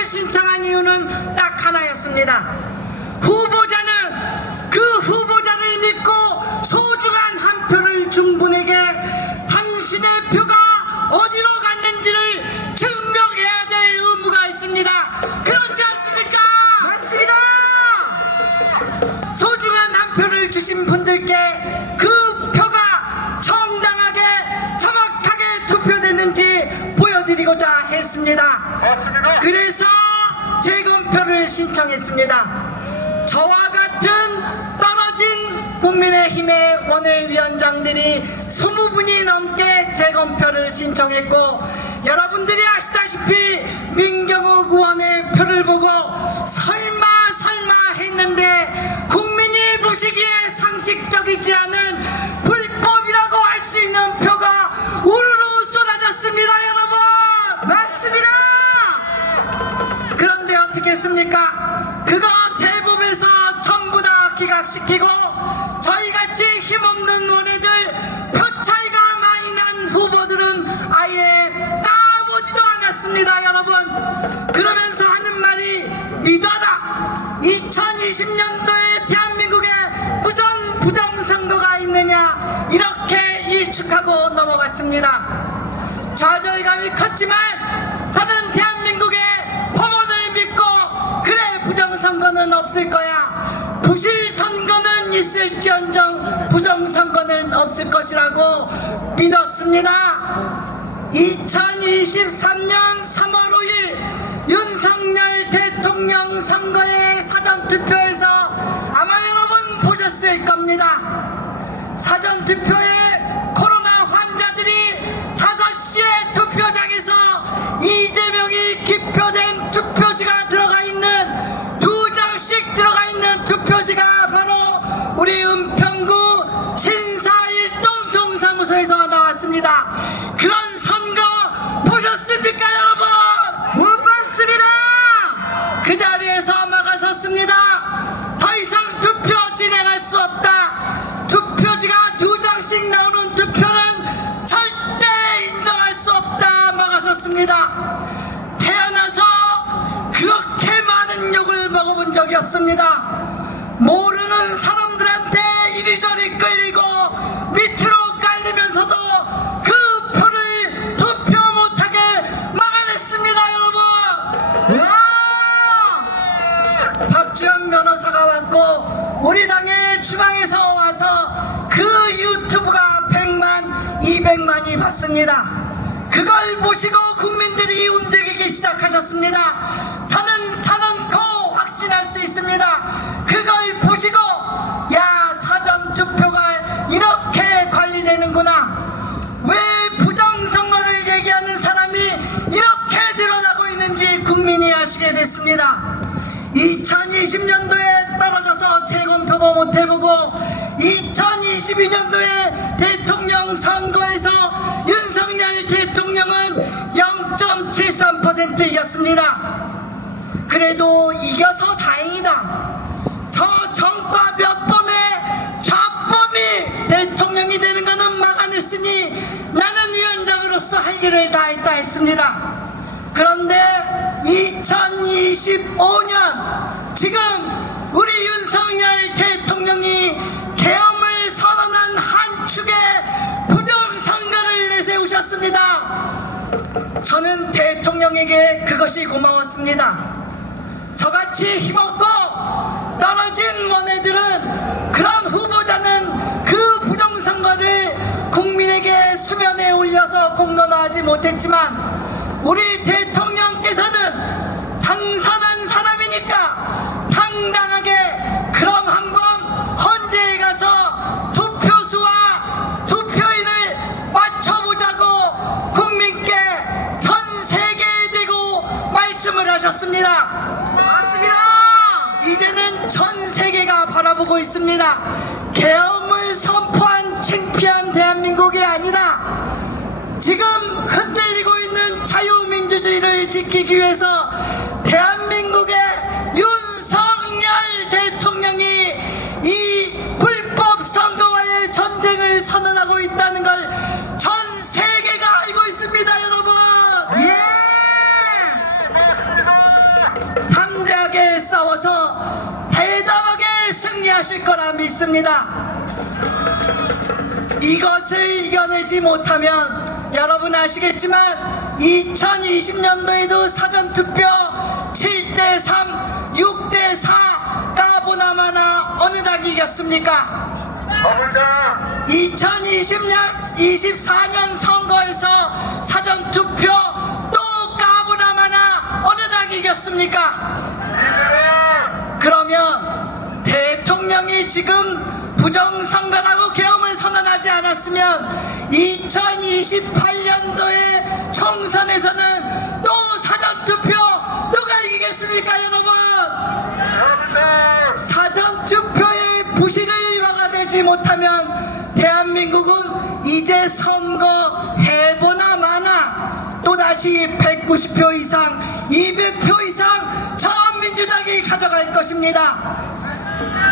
표를 신청한 이유는 딱 하나였습니다. 후보자는 그 후보자를 믿고 소중한 한 표를 준 분에게 당신의 표가 어디로 갔는지를 증명해야 될 의무가 있습니다. 그렇지 않습니까? 맞습니다. 소중한 한 표를 주신 분들께 그 표가 정당하게 정확하게 투표됐는지 보여드리고자 했습니다. 맞습니다. 그래서 재검표를 신청했습니다. 저와 같은 떨어진 국민의힘의 원외위원장들이 20분이 넘게 재검표를 신청했고, 여러분들이 아시다시피 민경욱 의원의 표를 보고 설마 했는데 국민이 보시기에 상식적이지 않은 불법이라고 할 수 있는 표가 우르르 쏟아졌습니다. 여러분, 맞습니다. 그런데 어떻게 했습니까? 그거 대법에서 전부 다 기각시키고 저희같이 힘없는 원애들, 표 차이가 많이 난 후보들은 아예 까보지도 않았습니다. 여러분, 그러면서 하는 말이 믿어라, 2020년도에 대한민국에 무슨 부정선거가 있느냐, 이렇게 일축하고 넘어갔습니다. 좌절감이 컸지만 저는 대한민국의 법원을 믿고, 그래, 부정선거는 없을 거야, 부실선거는 있을지언정 부정선거는 없을 것이라고 믿었습니다. 2023년 3월 5일 윤석열 대통령 선거의 사전투표에서 아마 여러분 보셨을 겁니다. 사전투표에 코로나 환자들이 5시에 투표장에서 이재명이 기표된 투표지가 들어가 있는, 2장씩 들어가 있는 투표지가 바로 우리 은평구 신사일동 동사무소에서 나왔습니다. 그런 선거 보셨습니까, 여러분? 못 봤습니다. 그 자리에서 막아섰습니다. 더 이상 투표 진행할 수 없다. 투표지가 2장씩 나오는 투표는 절대 인정할 수 없다. 막아섰습니다. 태어나서 그렇게 많은 욕을 먹어본 적이 없습니다. 모르는 사람들한테 이리저리 끌리고 밑으로 깔리면서도 그 표를 투표 못하게 막아냈습니다. 여러분, 박주현 변호사가 왔고 우리 당의 중앙에서 와서 그 유튜브가 100만, 200만이 봤습니다. 그걸 보시고 국민들이 움직이기 시작하셨습니다. 저는 단언코 확신할 수 있습니다. 그걸 보시고, 야, 사전투표가 이렇게 관리되는구나, 왜 부정선거를 얘기하는 사람이 이렇게 늘어나고 있는지 국민이 아시게 됐습니다. 2020년도에 떨어져서 재검표도 못 해보고 2022년도에 대통령 선거에서 윤석열 대통령은 0.73%였습니다. 그래도 이겨서 다행이다. 저 전과 몇 범의 좌범이 대통령이 되는 것은 막아냈으니 나는 위원장으로서 할 일을 다 했다 했습니다. 그런데 2025년 지금 우리 윤석열 대통령이 계엄을 선언한 한 축의 부정선거를 내세우셨습니다. 저는 대통령에게 그것이 고마웠습니다. 저같이 힘없고 떨어진 원애들은, 그런 후보자는 그 부정선거를 국민에게 수면에 올려서 공론화하지 못했지만 우리 대통령께서는 당선한 사람이니까 당당하게 그럼 한번 헌재에 가서 투표수와 투표인을 맞춰보자고 국민께 전 세계에 대고 말씀을 하셨습니다. 맞습니다. 이제는 전 세계가 바라보고 있습니다. 계엄을 선포한 창피한 대한민국이 아니라 지금 흔들리고 있는 자유민주주의를 지키기 위해서 대한민국의 윤석열 대통령이 이 불법 선거와의 전쟁을 선언하고 있다는 걸 전 세계가 알고 있습니다. 여러분, 예. 맞습니다. 원하실 거라 믿습니다. 이것을 이겨내지 못하면 여러분 아시겠지만 2020년도에도 사전투표 7대3, 6대4 까보나마나 어느 당이 이겼습니까? 2024년 선거에서 사전투표 또 까보나마나 어느 당이 이겼습니까? 그러면 대통령이 지금 부정선거라고 계엄을 선언하지 않았으면 2028년도에 총선에서는 또 사전투표 누가 이기겠습니까 여러분? 사전투표의 부실을 막아내지 못하면 대한민국은 이제 선거 해보나 마나 또다시 190표 이상 200표 이상 자민주당이 가져갈 것입니다.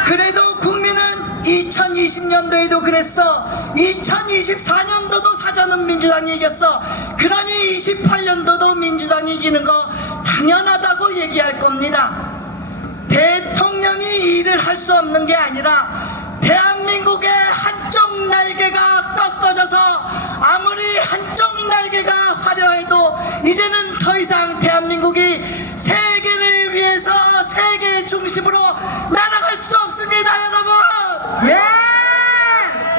그래도 국민은 2020년도에도 그랬어. 2024년도도 사전은 민주당이 이겼어. 그러니 28년도도 민주당이 이기는 거 당연하다고 얘기할 겁니다. 대통령이 일을 할 수 없는 게 아니라 대한민국의 한쪽 날개가 꺾어져서 아무리 한쪽 날개가 화려해도 이제는 더 이상 대한민국이 세계를 위해서 세계 중심으로 날아갈 수 없습니다 여러분. 예!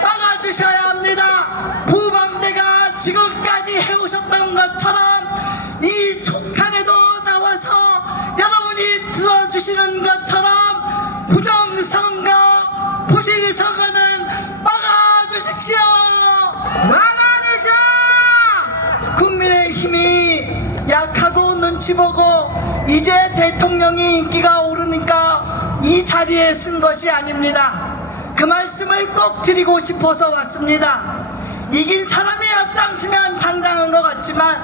막아주셔야 합니다. 부방대가 지금까지 해오셨던 것처럼 이 촉간에도 나와서 여러분이 들어주시는 것처럼 부정선거, 부실선거는 막아주십시오. 막아내자! 국민의힘이 약하고 눈치 보고 이제 대통령이 인기가 오르니까 이 자리에 쓴 것이 아닙니다. 그 말씀을 꼭 드리고 싶어서 왔습니다. 이긴 사람이 앞장서면 당당한 것 같지만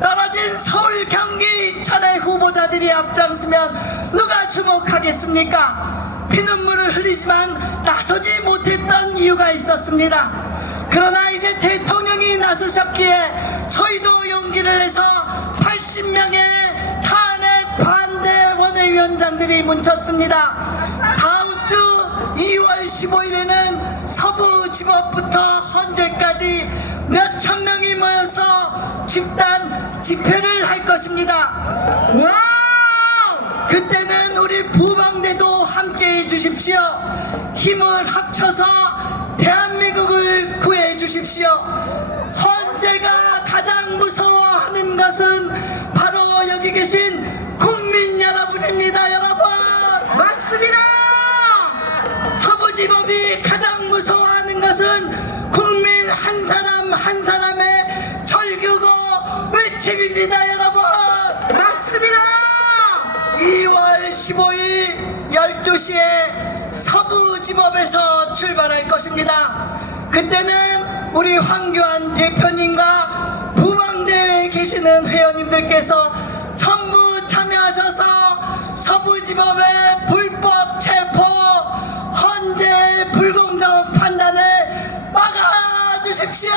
떨어진 서울, 경기, 인천의 후보자들이 앞장서면 누가 주목하겠습니까? 피눈물을 흘리지만 나서지 못했던 이유가 있었습니다. 그러나 이제 대통령이 나서셨기에 저희도 용기를 내서 80명의 탄핵 반대 원외위원장들이 뭉쳤습니다. 다음 주 2월 15일에는 서부지법부터 헌재까지 몇천 명이 모여서 집단 집회를 할 것입니다. 와우! 그때는 우리 부방대도 함께 해주십시오. 힘을 합쳐서 대한민국을 구해주십시오. 헌재가 가장 무서워하는 것은 바로 여기 계신 국민 여러분입니다 여러분. 맞습니다! 서부지법이 가장 무서워하는 것은 국민 한 사람 한 사람의 절규고 외침입니다 여러분. 맞습니다! 2월 15일 12시에 서부지법에서 출발할 것입니다. 그때는 우리 황교안 대표님과 부방대에 계시는 회원님들께서 전부 참여하셔서 서부지법의 불법 체포, 헌재 불공정 판단을 막아주십시오.